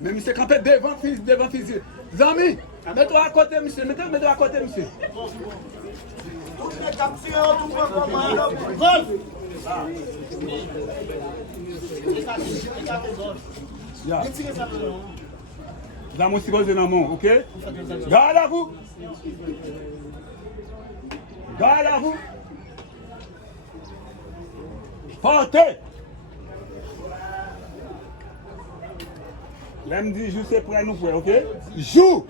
Mais monsieur campé devant fils. Zami, mets-toi à côté, monsieur. Mets-toi à côté, monsieur. Toutes les captures, tout le monde. Golf. Yeah. Là, moi, si vous êtes dans mon, ok? Garde à vous. Garde à vous. Portez. Là, me dit, je sais prêt, nous prêt, ok? Joue.